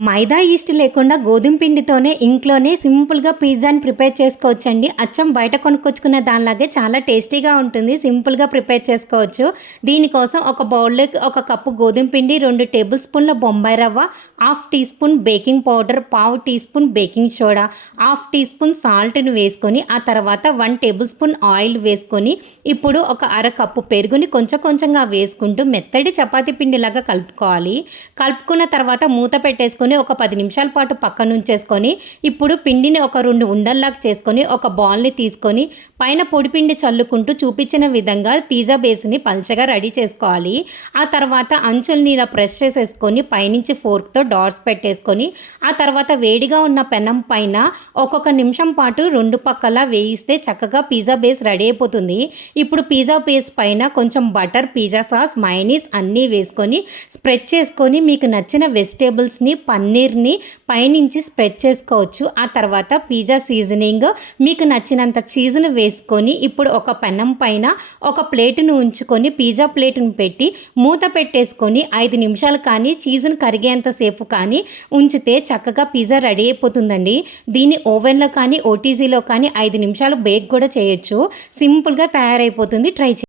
మైదా east లేకుండా గోధుమ పిండితోనే ఇంట్లోనే సింపుల్‌గా పిజ్జాని ప్రిపేర్ చేసుకోవచ్చండి. అచ్చం బయట కొనుక్కొచ్చుకునే దానిలాగే చాలా టేస్టీగా ఉంటుంది. సింపుల్‌గా ప్రిపేర్ చేసుకోవచ్చు. దీనికోసం ఒక బౌల్‌లోకి ఒక కప్పు గోధుమ పిండి, 2 టేబుల్ స్పూన్ల బొంబాయి రవ్వ, half teaspoon baking powder, పావు teaspoon baking soda, half teaspoon సాల్ట్‌ని వేసుకొని, ఆ తర్వాత 1 టేబుల్ స్పూన్ ఆయిల్ వేసుకొని, ఇప్పుడు ఒక అర కప్పు పెరుగుని కొంచెం కొంచెంగా వేసుకుంటూ మెత్తటి చపాతీ పిండిలాగా కలుపుకోవాలి. కలుపుకున్న తర్వాత మూత పెట్టేసుకొని ఒక 10 నిమిషాల పాటు పక్కనుంచేసుకొని, ఇప్పుడు పిండిని ఒక 2 ఉండల్లాగా చేసుకొని, ఒక బౌల్‌ని తీసుకొని పైన పొడిపిండి చల్లుకుంటూ చూపించిన విధంగా పిజ్జా బేస్‌ని పల్చగా రెడీ చేసుకోవాలి. ఆ తర్వాత అంచుల్ని ఇలా ప్రెస్ చేసేసుకొని పైనుంచి ఫోర్క్‌తో డాట్స్ పెట్టేసుకొని, ఆ తర్వాత వేడిగా ఉన్న పెనం పైన ఒక్కొక్క నిమిషం పాటు 2 పక్కలా వేయిస్తే చక్కగా పిజ్జా బేస్ రెడీ అయిపోతుంది. ఇప్పుడు పిజ్జా బేస్ పైన కొంచెం బటర్, పిజ్జా సాస్, మయోనీస్ అన్నీ వేసుకొని స్ప్రెడ్ చేసుకొని మీకు నచ్చిన వెజిటేబుల్స్‌ని, పన్నీర్‌ని పైనుంచి స్ప్రెడ్ చేసుకోవచ్చు. ఆ తర్వాత పిజ్జా సీజనింగ్ మీకు నచ్చినంత చీజ్‌ని వేసుకొని ఇప్పుడు ఒక పెనం పైన ఒక ప్లేటును ఉంచుకొని పిజ్జా ప్లేటును పెట్టి మూత పెట్టేసుకొని 5 నిమిషాలు కానీ చీజ్‌ని కరిగేంత సేపు కానీ ఉంచితే చక్కగా పిజ్జా రెడీ అయిపోతుందండి. దీన్ని ఓవెన్‌లో కానీ, ఓటీజీలో కానీ 5 నిమిషాలు బేక్ కూడా చేయొచ్చు. సింపుల్‌గా తయారైపోతుంది. ట్రై